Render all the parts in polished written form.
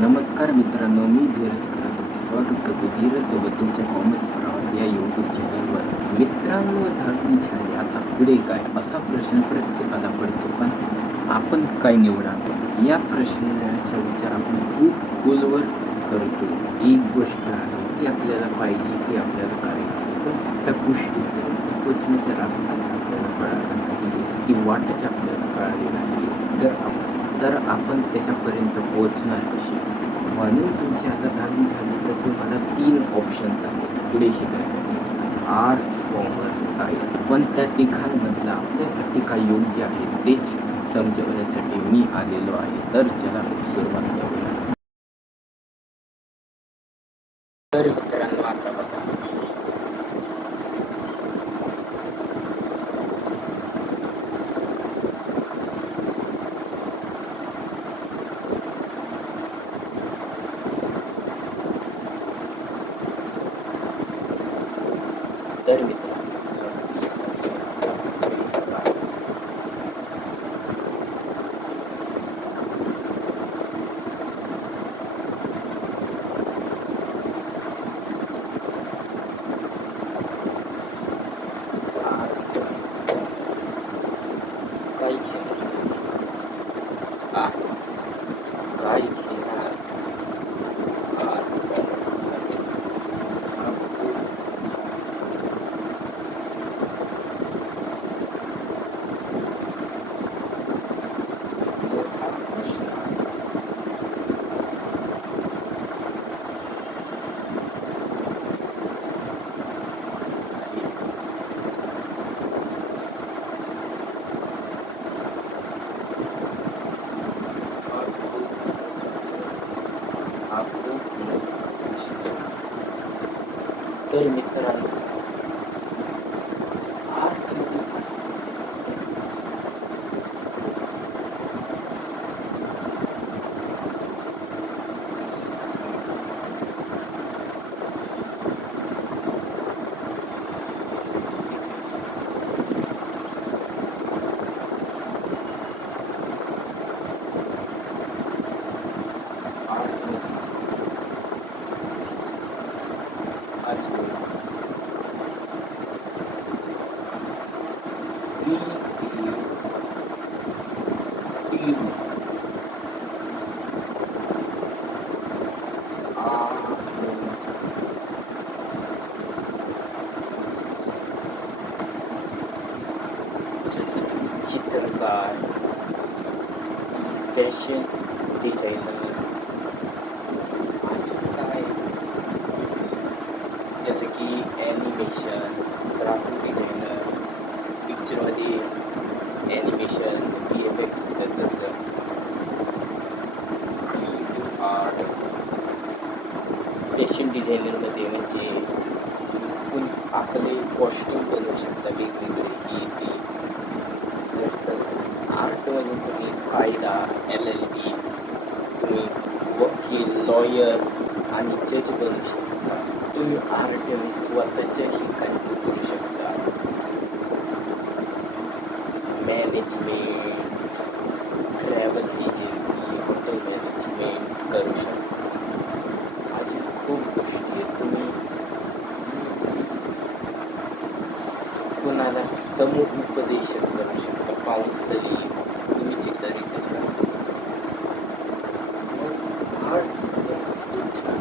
नमस्कार मित्रांनो, मी धीरज खरा तुमचं स्वागत करतो. धीरजसोबत तुमच्या कॉमर्स प्रवास या यूट्यूब चॅनलवर. मित्रांनो, 10वी झाली, आता पुढे काय, असा प्रश्न प्रत्येकाला पडतो. पण आपण काय निवडावे या प्रश्नाचा विचार आपण खूप खोलवर करतो. एक गोष्ट आहे ती आपल्याला पाहिजे, ती आपल्याला करायची, पण त्या गोष्टीपर्यंत पोचण्याचा रस्ताच आपल्याला कळाला नाही, ती वाटच आपल्याला कळाली नाही, तर आपण त्याच्यापर्यंत पोहोचणार कशी. म्हणून तुमची आता 10वी झाली तर तुम्हाला 3 ऑप्शन्स आहेत पुढे शिकायसाठी: आर्ट्स, कॉमर्स, सायन्स. पण त्या तिघांमधलं आपल्यासाठी काय योग्य आहे तेच समजवण्यासाठी मी आलेलो आहे. तर चला सुरुवात करूया. तर मित्रांनो, आता बघा, तर मित्रांनो, काय घेणार, काय घेणार, तर मित्रांनो, आर्टमध्ये चित्रकार, फॅशन डिझायनर, काय जसं की ॲनिमेशन, ग्राफिक डिझायनर, पिक्चरमध्ये ॲनिमेशन, VFX असतात तसं, क्रिएटिव्ह आर्ट. फॅशन डिझायनरमध्ये म्हणजे तुम्ही आपले कॉस्ट्यूम बनवू शकता वेगवेगळे, ही ती. आर्टमध्ये तुम्ही कायदा, LLB, तुम्ही वकील, लॉयर आणि जज बनू शकता. तुम्ही आर्ट स्वतःच्याही काही करू शकता. Management, travel agency, hotel management करू शकता. अजून खूप गोष्टी आहेत. तुम्ही कुणाला समुपदेशन करू शकता, काउन्सिलिंग. तुम्ही एकदा रिसर्च करू शकता. आर्ट्स खूप छान.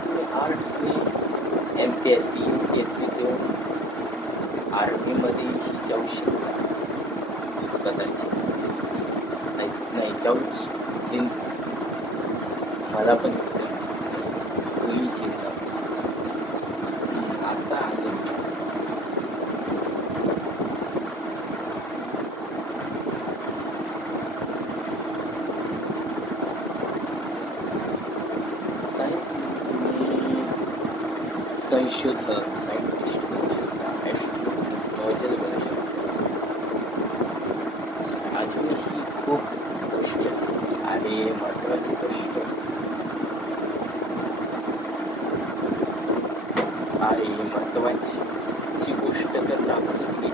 तुम्ही आर्ट्सने MPSC, UPSC देऊन आर्मीमध्येही जाऊ शकता कदाचित. नाही जाऊच ते मला पण पूर्वीची आता आले. सायन्स तुम्ही संशोधक, सायंटिस्ट बनू शकता, ॲस्ट्रोनॉमॉलॉजिस्ट बनू शकता. अजूनही खूप गोष्टी आहेत. आणि महत्त्वाची गोष्ट, महत्त्वाची गोष्ट तर राहूनच गेली.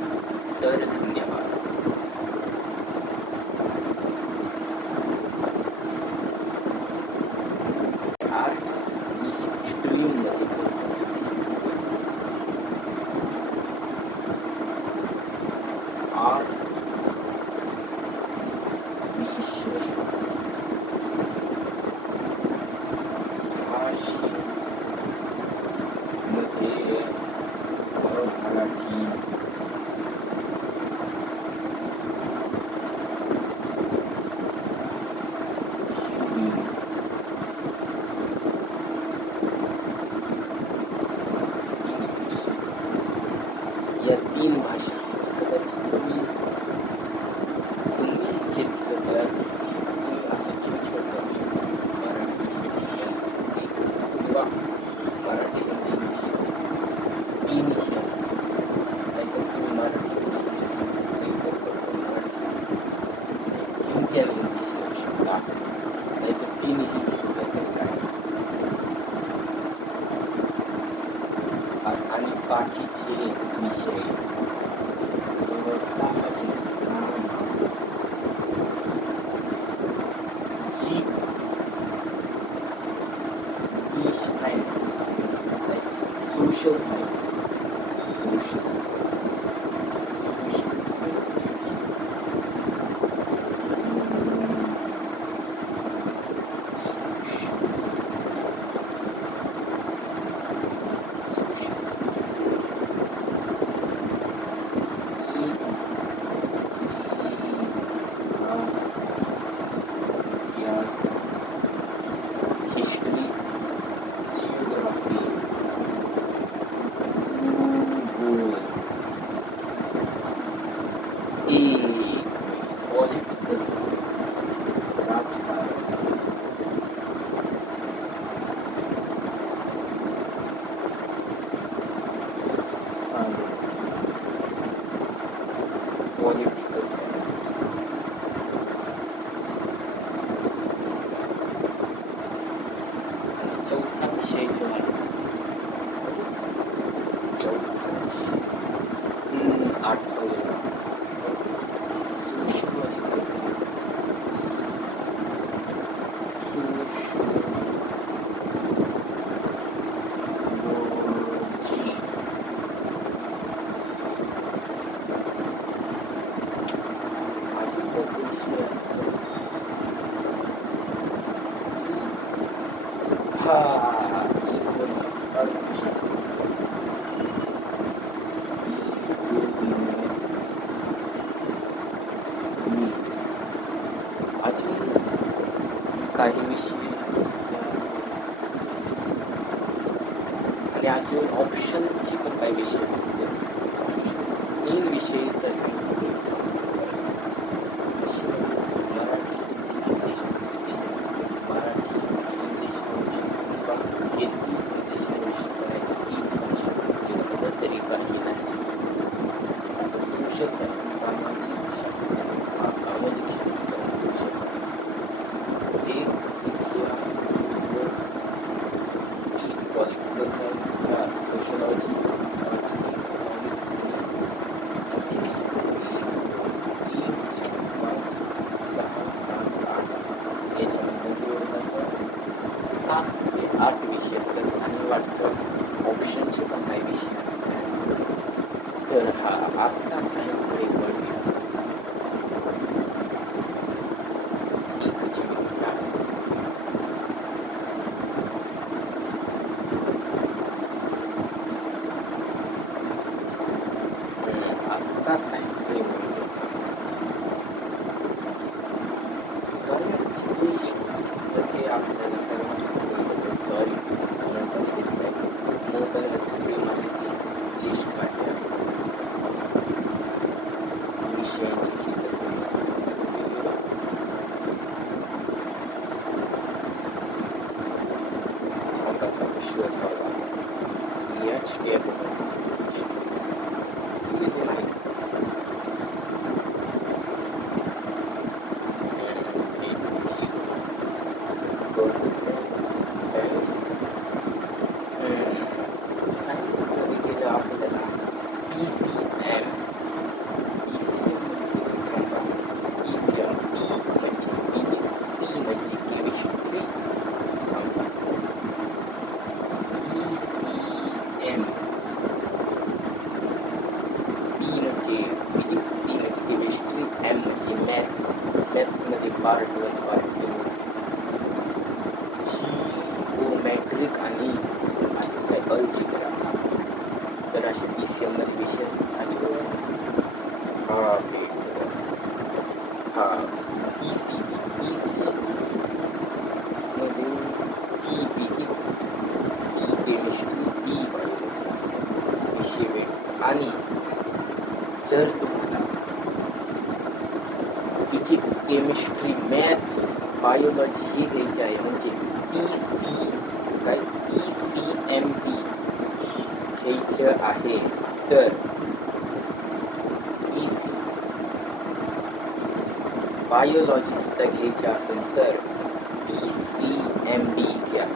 तर धन्यवाद. आर्ट मी स्ट्रीममध्ये आर्ट विषय भाषेमध्ये मराठी या 3 भाषा कदाचित तुम्ही जे ठरवलं तुम्ही असं चूज करता मराठी हिंदी किंवा मराठी हिंदी इंग्लिश 3 विषय असतात. नाहीतर तुम्ही मराठी घेऊ शकता, मराठी हिंदी आणि इंग्लिश घेऊ शकता असं. नाहीतर 3 विषय घेतलं तर काय. आणि बाकीचे विषय सामाजिक जीव इंग्लिश नाही सोशल सायन्स हिस्ट्री जिओग्राफी भूगोल पॉलिटिकल राजकारण पॉलिटिकल चौथा विषय जो आहे चौथा विषय आठवलेला सोशलॉजिकल सोशलॉजी अजून कोणते विषय असतात हा अर्थशास्त्र अजून काही विषय आणि अजून ऑप्शनचे पण काही विषय असते. मेन विषय तर सांगितले मराठी इंग्लिश मराठी इंग्लिश किंवा हिंदी इंग्लिश तरी काही नाही. सोशल सायन्स सामाजिक शास्त्र सामाजिक शास्त्र सोशल सायन्स एक इतिहास पॉलिटिकल सायन्स सोशलॉजी सात ते 8 विषय असतात आणि वाटतं ऑप्शनचे पण काही विषय असतात. तर हा आत्ता सायन्सकडे वळूया. एकच मिनिट आत्ता सायन्सकडे वळूया. सायन्सची तर हे आपल्याला सॉरी मोबाईल सगळी माहिती लिस्ट काढल्या विषयांची शोध लावला याच केमिस्ट्री बी बायोलॉजी विषय वेग. आणि जर तुम्हाला फिजिक्स केमिस्ट्री मॅथ्स बायोलॉजी ही घ्यायची आहे म्हणजे PCMB घ्यायचं आहे तर PC बायोलॉजी सुद्धा घ्यायची असेल तर PCMB घ्या.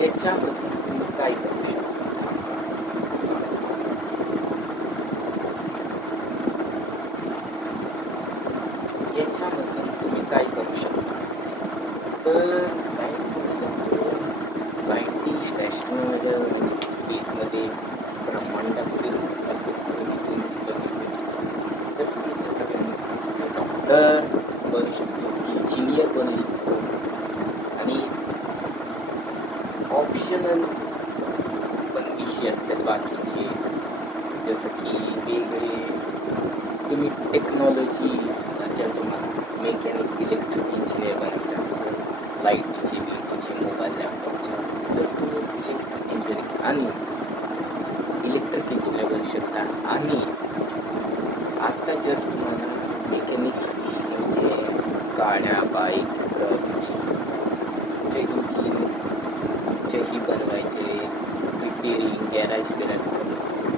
याच्यामध्ये तुम्ही काय करू शकता याच्यामधून तुम्ही काय करू शकता तर सायंटिस्ट ॲस्ट्रॉनॉमर म्हणजे स्पेसमध्ये ब्रह्मांडातील डॉक्टर बनू शकतो इंजिनियर बनू शकतो. आणि ऑप्शनल पण विषय असतात बाकीचे जसं की वेगळे तुम्ही टेक्नॉलॉजी सुद्धा जर तुम्हाला मेकॅनिक इलेक्ट्रिक इंजिनियर बनायचे असेल लाईटीचे बिटीचे मोबाईल लॅपटॉपचे तर तुम्ही इलेक्ट्रिक इंजिनिअरिंग आणि इलेक्ट्रिक इंजिनियर बनू शकता. आणि आता जर तुम्हाला मेकॅनिक म्हणजे गाड्या बाईक ट्रकचे इंजिनचेही बनवायचे रिपेरिंग गॅरेज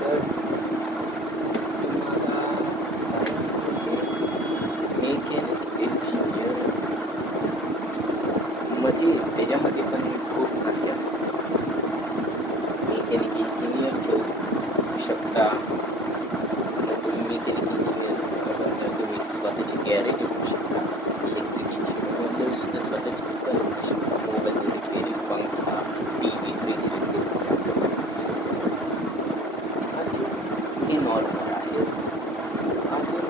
तर तुम्हाला मेकॅनिक इंजिनियर मध्ये त्याच्यामध्ये पण खूप काही असतं. मेकॅनिक इंजिनियर घेऊ शकता. तुम्ही मेकॅनिक इंजिनियर तुम्ही स्वतःची गॅरेज होऊ शकता. इलेक्ट्रिक इंजिनियरमध्ये सुद्धा स्वतःची दुकान होऊ शकता. मोबाईल रिपेरिंग पंखा TV फ्रीज हे नॉर्मल आहे. अजून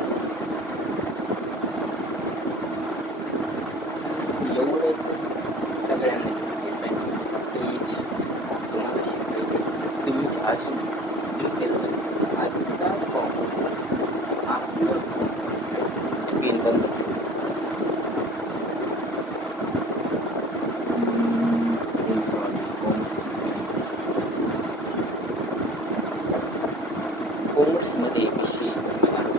एवढं सगळ्यांना तुम्हीच तुम्हाला शिकायचे तुम्हीच अजून डिटेलमध्ये अजून आपलं पेन बंद कॉमर्समध्ये विषय मला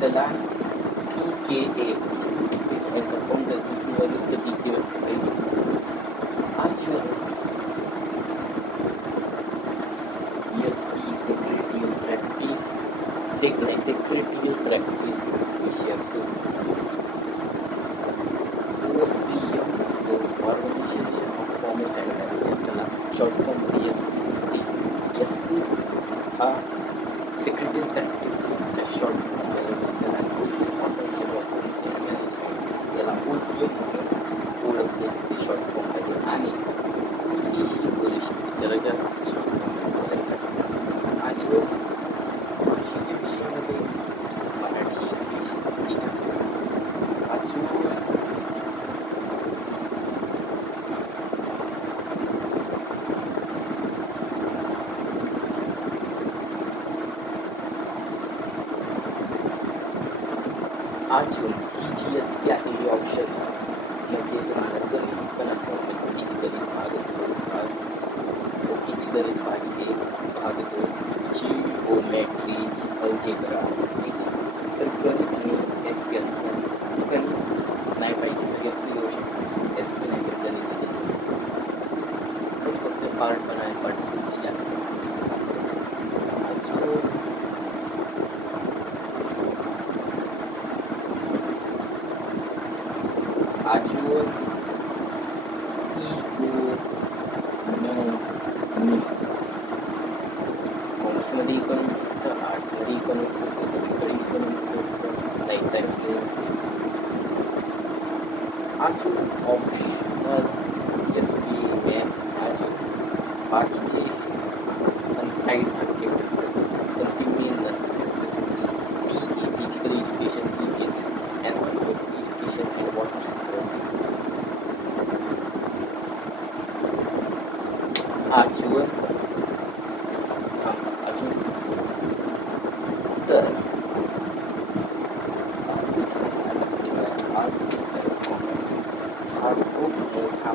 त्याला PKA अकाउंटन्सी किंवा नुसतं अजून सेक्रेटरियल प्रॅक्टिस सेक्रेटरियल प्रॅक्टिस विषय असतो. OCM असतो organisation of commerce and management त्याला शॉर्ट फॉर्ममध्ये SP हा सेक्रेटरियल प्रॅक्टिसच्या शॉर्ट याला ओळखले जाते शॉर्ट फॉर्ममध्ये. आणि ही बोलू शकते जरा जास्त शॉर्ट फॉर्ममध्ये बोलायचं असतं. अजून भाषेच्या विषयामध्ये मराठी इंग्लिश अजून अजून ही जी SP आहे ही ऑप्शन म्हणजे तुम्हाला गणित पण असतं म्हणजे बीजगणित भाग बीजगणित भाग 1 भाग 2 जिओमेट्री अल्जेब्रा तर गणित आणि SP असतं. गणित नाही पाहिजे तर SP घेऊ शकतो. SP नाही तर गणिताची फक्त पार्ट पण आहे पार्ट जास्त अजून कॉमर्समध्ये इकॉनॉमिक्स असतं आर्ट्समध्ये इकॉनॉमिक्स असतं सगळीकडे इकॉनॉमिक्स असतं लाईफ सायन्समध्ये अजून ऑप्शनल SP बाकीचे साईड सब्जेक्ट असतात पण ती मेन नसते. जसं की physical education, education and water security, अजून अजून तर हा खूप मोठा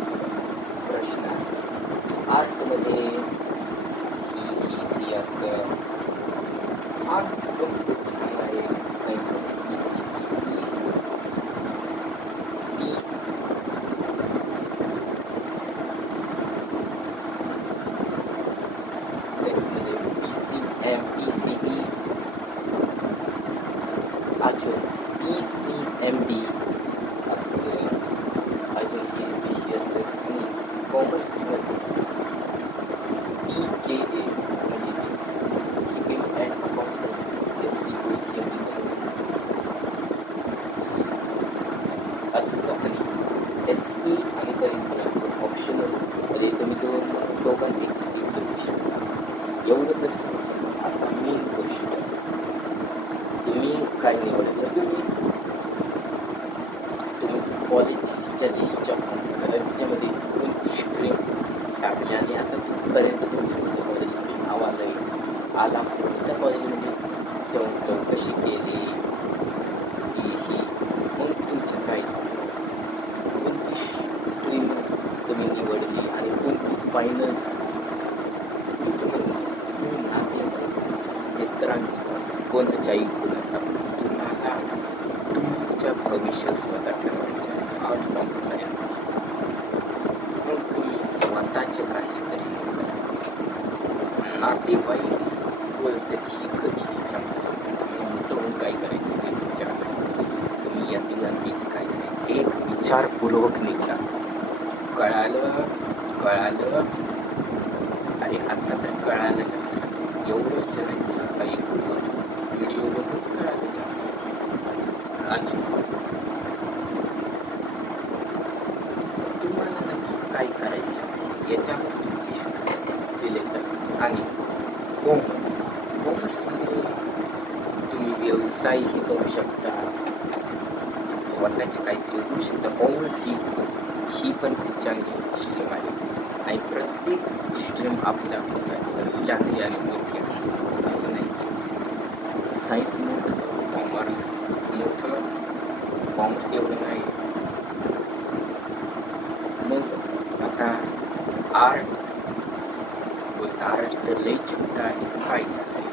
प्रश्न आहे. आर्टमध्ये ही असतं. आर्ट पण खूप छान आहे. PCM, अजून PCMB असते. अजून KBC असते आणि कॉमर्समध्ये PKA म्हणजे Keeping and Accountancy, SPOCM असतं आणि SP आणि तरी ऑप्शनल मध्ये तुम्ही दोघांपैकी एक घेऊ शकता. एवढं तर समजून आता मेन गोष्ट तुम्ही काय निवडलं. तुम्ही कॉलेजच्या लिस्टच्या फॉर्म त्याच्यामध्ये कोणती स्ट्रीम टाकली आणि आता तिथपर्यंत तुमच्या कोणत्या कॉलेजमध्ये नाव आला त्या कॉलेजमध्ये जाऊन चौकशी केली की मग तुमचं काय कोणती स्ट्रीम तुम्ही निवडली आणि कोणती फायनल झाली. मित्रांच्या कोणाच्याही नका. तुम्हाला तुमच्या भविष्य स्वतः ठरवायचे आहे. आर्ट कॉमर्स सायन्स मग तुम्ही स्वतःचे काहीतरी नातेवाईक बोलते ही कधी चांगलं तुम्ही मोठं काय करायचं ते तुमच्या तुम्ही या तिघांपैकी काहीतरी एक विचारपूर्वक निघा. कळालं अरे आता तर कळालं एवढं जणांचं ऐकून व्हिडिओ बघून कळालं जास्त. तुम्हाला नक्की काय करायचं याच्यावर तुमची सिलेक्ट असते. आणि कॉमर्समध्ये तुम्ही व्यवसायही करू शकता, स्वतःचे काहीतरी करू शकता. कॉमर्स ही पण खूप चांगली स्ट्रीम आहे आणि प्रत्येक स्ट्रीम आपल्या चांगली आणि मोठी आहे असं नाही. सायन्स मोठं, कॉमर्स एवढं नाही. मग आता आर्ट तर लई छोटा आहे. काय झालंय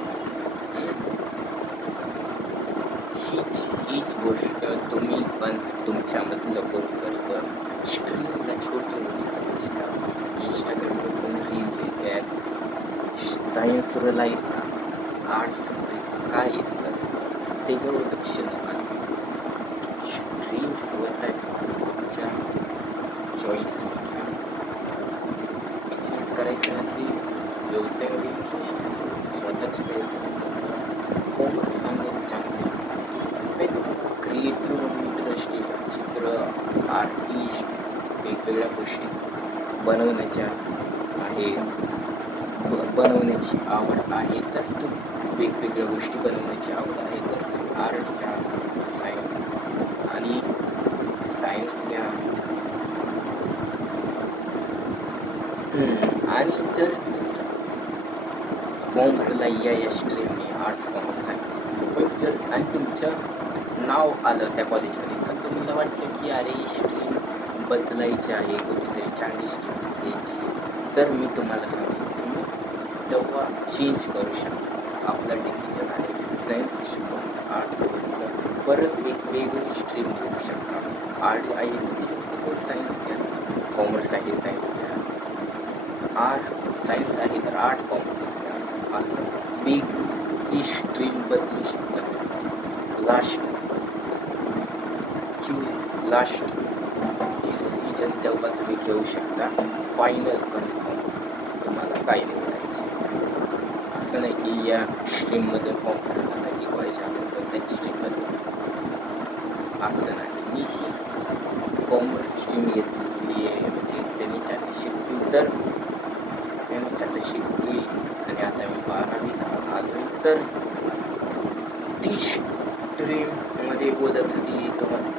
हीच गोष्ट तुम्ही पण तुमच्यामधलं कोण करतं. स्क्रीनला छोटी मोठी समजता. इंस्टाग्रामवर पण रील येतात. सायन्सला आर्ट्स काय येत असतं त्याच्यावर लक्ष नका. स्ट्रीम स्वतःच्या चॉईस बिझनेस करायचं असेल, व्यवसायामध्ये इंटरेस्ट, स्वतःचे काही कॉमर्स सांगत चांगले काही तुम्हाला क्रिएटिव्ह इंटरेस्ट आहे. चित्र, आर्टिस्ट, वेगवेगळ्या गोष्टी बनवण्याच्या आहेत, बनवण्याची आवड आहे तर तुम्ही वेगवेगळ्या गोष्टी बनवण्याची आवड आहे तर तुम्ही आर्ट घ्या, सायन्स घ्या. आणि जर फॉर्म भरला या स्ट्रीमने आर्ट्स कॉमर्स सायन्स पण जर आणि तुमचं नाव आलं त्या कॉलेजमध्ये पण तुम्हाला वाटलं की अरे स्ट्रीम बदलायची आहे, कुठेतरी चांगली स्ट्रीम घ्यायची, तर मी तुम्हाला सांगतो तुम्ही तेव्हा चेंज करू शकता. आपला डिसिजन आहे सायन्स शिकून आर्ट्स परत एक वेगळी स्ट्रीम घेऊ शकता. आर्ट आहे तर सायन्स घ्या, कॉमर्स आहे सायन्स घ्या, सायन्स आहे तर आर्ट कॉमर्स घ्या. असं वेगळी स्ट्रीम बदलू शकता. लास्ट डिसिजन तेव्हा तुम्ही घेऊ शकता. फायनल कन्फर्म तुम्हाला काय निवडायचे. असं नाही की या स्ट्रीममध्ये फॉर्म भरला नाही व्हायच्या तर त्या स्ट्रीममध्ये असं नाही. मी ही कॉमर्स स्ट्रीम घेतली आहे म्हणजे त्यांनी चांगली शिकतो तर त्यांनी शिकतोय आणि आता मी 12वीत आलोय. तर ती स्ट्रीममध्ये बोलत होती तुम्हाला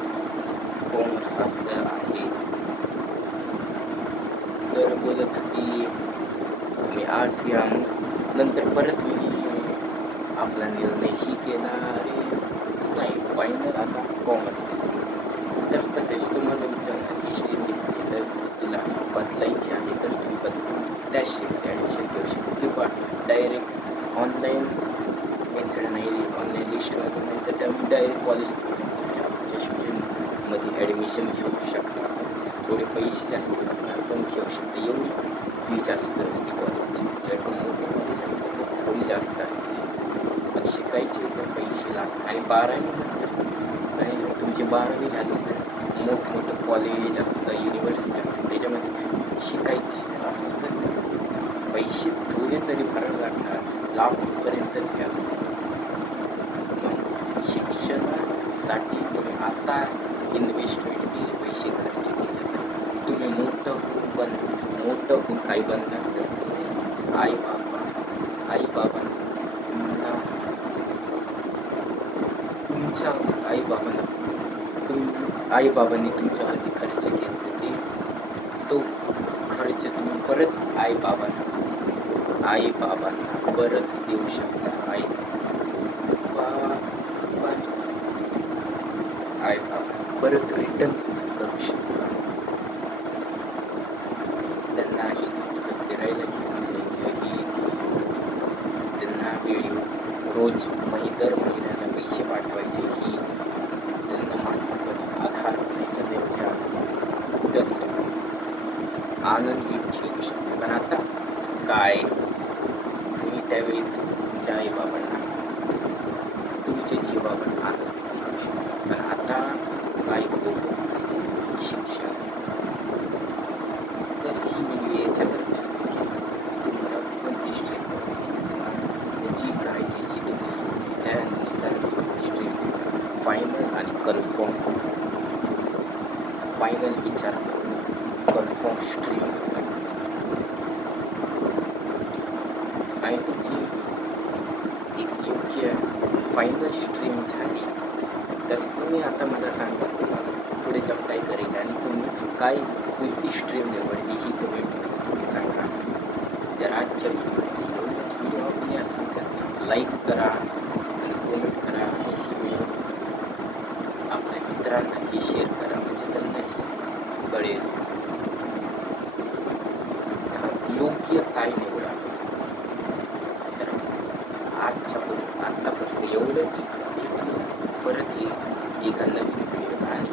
कॉमर्स असं आहे, तर बोलत होती तुम्ही आर्ट्स घ्या. नंतर परत मी आपला निर्णयही केला, अरे नाही फायनल आता कॉमर्स. तर तसेच तुम्हाला विचारणार ही स्ट्रीम घेतली तर तुला बदलायची आहे तर तुम्ही बदलून त्या स्ट्रीममध्ये ॲडमिशन घेऊ शकता, किंवा डायरेक्ट ऑनलाईन मेथड नाही, ऑनलाईन लिस्टमधून नाही, तर त्यामुळे डायरेक्ट कॉलेजमध्ये आमच्या स्ट्रीममध्ये ॲडमिशन घेऊ शकता. थोडे पैसे जास्त लागणार पण घेऊ शकता. एवढी फी जास्त असते कॉलेजची, जर मोठे कॉलेज असते तर थोडी जास्त असते, पण शिकायचे तर पैसे लागतात. आणि 12वी नंतर आणि तुमची 12वी झाली तर मोठमोठं कॉलेज असतं, युनिव्हर्सिटी असते, त्याच्यामध्ये शिकायची असं तर पैसे थोडे तरी भरावे लागणार, लाखपर्यंत फी असते. मग शिक्षणासाठी तुम्ही आता इन्व्हेस्टमेंट केली, पैसे खर्च केले, तर तुम्ही मोठं होऊन काही बनणार. तर तुम्ही आईबाबांनी तुमच्यावरती खर्च केला, ते तो खर्च तुम्ही परत आईबाबांना परत देऊ शकता. आईबाबा परत रिटर्न करू शकता. त्यांनाही तिथं फिरायला घेऊन जायचे, त्यांना व्हिडिओ रोज दर महिन्याला पैसे पाठवायचे, ही त्यांना महत्त्वाचा आधार बनायचा, त्यांच्या तसं आनंदी ठेवू शकतो. पण आता काय तुम्ही त्यावेळी तुमच्या आईबाबांना तुमच्या जीवावर आनंद ठेवू शकता. पण आता काय शिक्षण. तर ही व्हिडिओ याच्यावरच होती की तुम्हाला कोणती स्ट्रीम त्याची करायची तुमची त्यानुसार स्ट्रीम फायनल आणि फायनल विचार करून कन्फर्म स्ट्रीम आणि तुमची एक योग्य फायनल स्ट्रीम झाली तर तुम्ही आता मला सांगा तुम्हाला पुढे जाऊन काय करायचं आणि तुम्ही काय कोणती स्ट्रीम निवडली ही तुम्ही सांगा. जर आजच्या व्हिडिओ आवडली असेल तर लाईक करा आणि कमेंट करा आणि ही व्हिडिओ आपल्या मित्रांनाही शेअर करा, म्हणजे त्यांनाही कळेल योग्य काय निवडा. तर आत्तापर्यंत एवढंच. परत एका नवीन व्हिडिओ आणि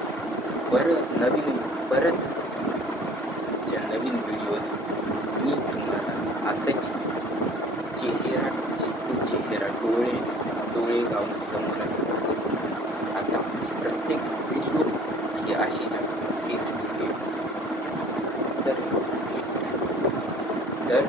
नवीन व्हिडिओत मी तुम्हाला असंच चेहरा डोळे गाऊन समोर आता प्रत्येक व्हिडिओ ही अशीच फेस टू फेस. तर